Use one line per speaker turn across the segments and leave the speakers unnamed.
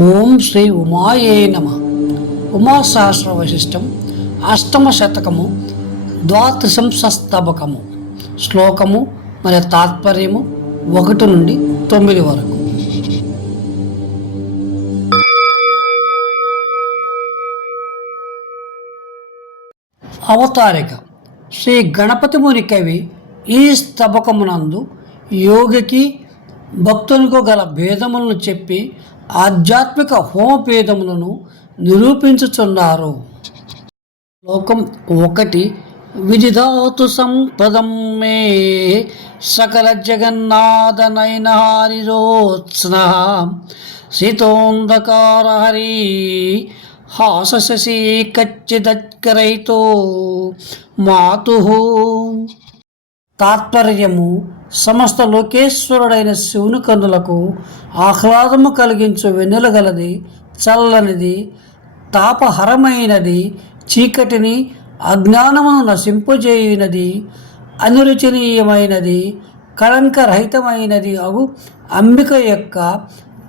ఓం శ్రీ ఉమాయే నమ. ఉమా సహస్ర వశిష్టం అష్టమ శతకము ద్వాదశం సస్తబకము శ్లోకము మరియు తాత్పర్యము ఒకటి నుండి తొమ్మిది వరకు. అవతారిక. శ్రీ గణపతి ముని కవి ఈ స్తబకమునందు యోగికి భక్తులకు గల భేదములను చెప్పి ఆధ్యాత్మిక హోమభేదములను నిరూపించుచున్నారు. లోకం ఒకటి విదిధాతు సంపదం మే సకల జగన్నాథ శీతోంధకార హరి హాసశశి కచ్చిదత్కరైతో మాతు. తాత్పర్యము సమస్త లోకేశ్వరుడైన శివుని కన్నులకు ఆహ్లాదము కలిగించు వెన్నెలగలది చల్లనిది తాపహరమైనది చీకటిని అజ్ఞానమును నశింపజేయునది అనురుచనీయమైనది కళంకరహితమైనది అగు అంబిక యొక్క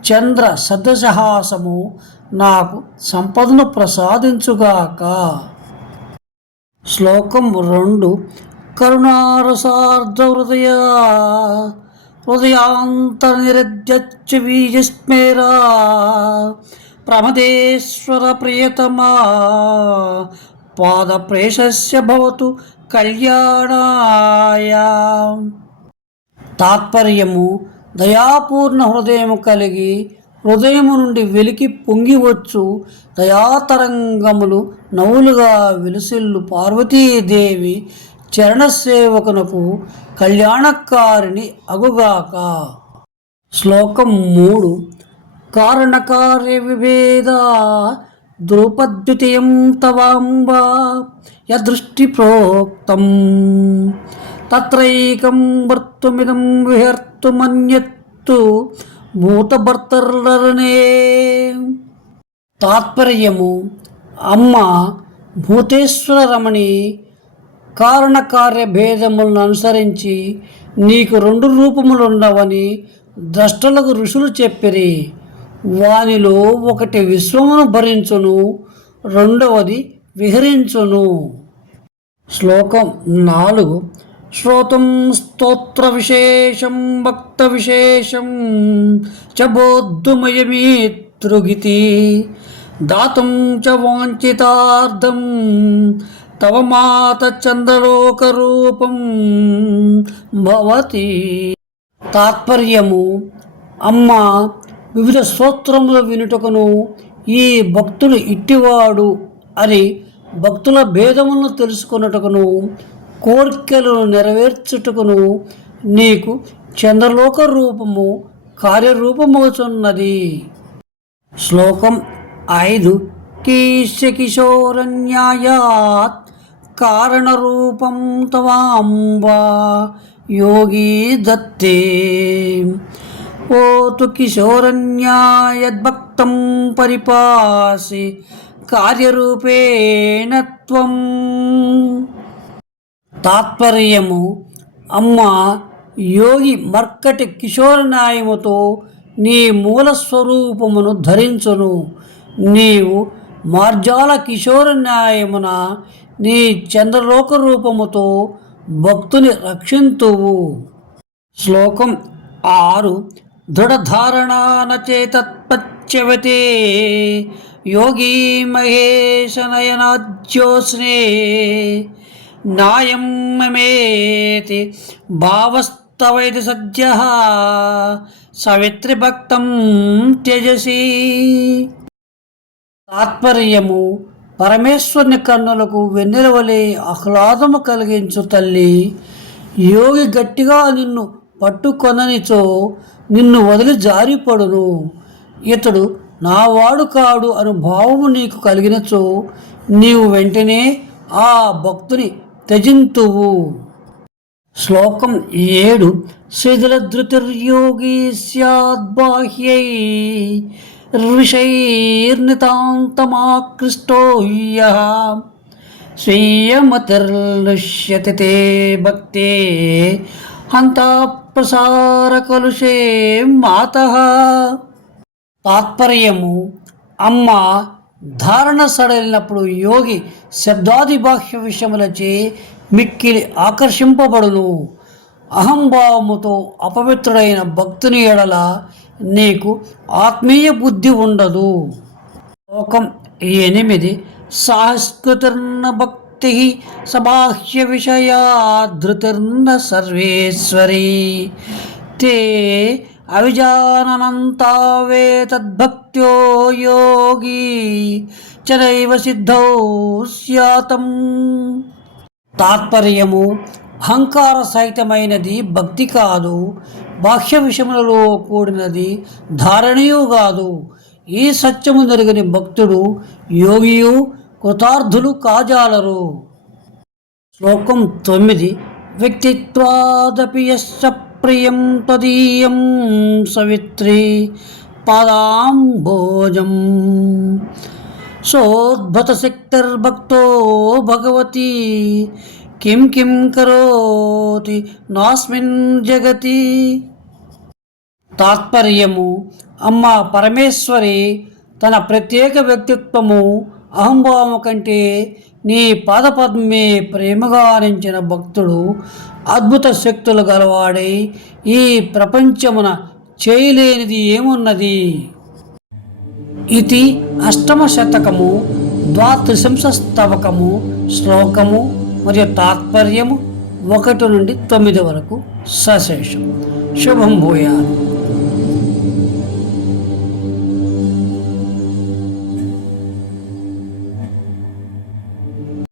చంద్ర సదసహాసము నాకు సంపదను ప్రసాదించుగాక. శ్లోకం రెండు కరుణారసార్ధహృదయ హృదయ హృదయాంతర్నిరజ్జచ్చు బీజస్మేరా ప్రమదేశ్వర ప్రియతమా. పాదప్రేషస్య భవతు కళ్యాణాయ. తాత్పర్యము దయాపూర్ణ హృదయము కలిగి హృదయము నుండి వెలికి పొంగివచ్చు దయాతరంగములు నవ్వులుగా విలుసిల్లు పార్వతీదేవి చరణసేవకునకు కళ్యాణకారిణి అగుగాక. శ్లోకం మూడు. కారణకార్య విభేద ద్రౌపద్వితీయం తవాంబ యదృష్టి ప్రోక్తం తత్రైకం భర్తుమిదం విహర్తుమన్యత్తు భూతభర్తర్లనే తాత్పర్యము అమ్మ భూతేశ్వర రమణి కారణకార్య భేదములను అనుసరించి నీకు రెండు రూపములున్నవని ద్రష్టలకు ఋషులు చెప్పిరి. వానిలో ఒకటి విశ్వమును భరించును రెండవది విహరించును. శ్లోకం నాలుగు. శ్రోతం స్తోత్ర విశేషం భక్త విశేషం చ బోద్ధుమయమీతృగితి. దాతం చ వాంఛితార్థం తవ మాత చంద్రలోక రూపం భవతి. తాత్పర్యము అమ్మ వివిధ స్తోత్రములు వినుటకును ఈ భక్తుడు ఇట్టివాడు అని భక్తుల భేదములను తెలుసుకొనుటకును కోరికలను నెరవేర్చుటకును నీకు చంద్రలోక రూపము కార్యరూపమవుతున్నది శ్లోకం ఐదు. కీశ కిశోరన్యాయాత్ కారణరూపం తవాంబా యోగి దత్తే. ఓ తు కిశోరన్యాయద్భక్తం పరిపాసి కార్యరూపేణ త్వం. తాత్పర్యము అమ్మ యోగి మర్కటి కిషోర న్యాయముతో నీ మూల స్వరూపమును ధరించును. నీవు మార్జాల కిషోర న్యాయమున నీ చంద్రలోక రూపముతో భక్తుని రక్షింతువు. శ్లోకం ఆరు. దృఢధారణానచేతత్పత్యవతే యోగీ మహేశ నయనాజ్యోస్నే నాయం మమేతి భావస్తవైతి సద్య సవిత్రిభక్తం త్యజసి. తాత్పర్యము పరమేశ్వరుని కన్నులకు వెన్నెలవలే ఆహ్లాదము కలిగించు తల్లి. యోగి గట్టిగా నిన్ను పట్టుకొననిచో నిన్ను వదిలి జారిపడును. ఇతడు నావాడు కాడు అను భావము నీకు కలిగినచో నీవు వెంటనే ఆ భక్తుని త్యజింతువు. శ్లోకం ఏడు. శిథిలధృతిర్యోగి స్యాద్బాహ్యై ఋషైర్నితాంతమాకృష్టో యః స్వీయమతిర్లుష్యతి తే భక్తే హంతా ప్రసార కలుషే మాత తాత్పర్యము అమ్మ ధారణ సడలినప్పుడు యోగి శబ్దాది బాహ్య విషయములచే మిక్కిలి ఆకర్షింపబడును. అహంభావముతో అపవిత్రుడైన భక్తుని ఎడల నీకు ఆత్మీయ బుద్ధి ఉండదు. లోకం ఎనిమిది సాంస్కృతిర్న భక్తి సబాహ్య విషయా ధృతిర్న తే అవిజానంతావే తద్భక్త్యో యోగి చరైవ సిద్ధౌ స్యాతం. తాత్పర్యము అహంకార సహితమైనది భక్తి కాదు. బాహ్య విషయములలో కూడినది ధారణీయు కాదు. ఈ సత్యము జరిగిన భక్తుడు యోగియు కృతార్థులు కాజాలరు. శ్లోకం తొమ్మిది. వ్యక్తిత్వాదపి యశ్చ ప్రియం తదీయం సవిత్రి పదాంబోజం. సోద్భత శక్తిర్భక్తో భగవతి కిం కిం కరోతి నాస్మిన్ జగతి తాత్పర్యము అమ్మ పరమేశ్వరి తన ప్రత్యేక వ్యక్తిత్వము అహంభావము కంటే నీ పాదపద్మే ప్రేమగా ఆనించిన భక్తుడు అద్భుత శక్తులు గలవాడై ఈ ప్రపంచమున చేయలేనిది ఏమున్నది? ఇది అష్టమ శతకము ద్వాత్రిశంసస్తవకము శ్లోకము మరియు తాత్పర్యము ఒకటి నుండి తొమ్మిది వరకు సశేషం. శుభం భూయాలు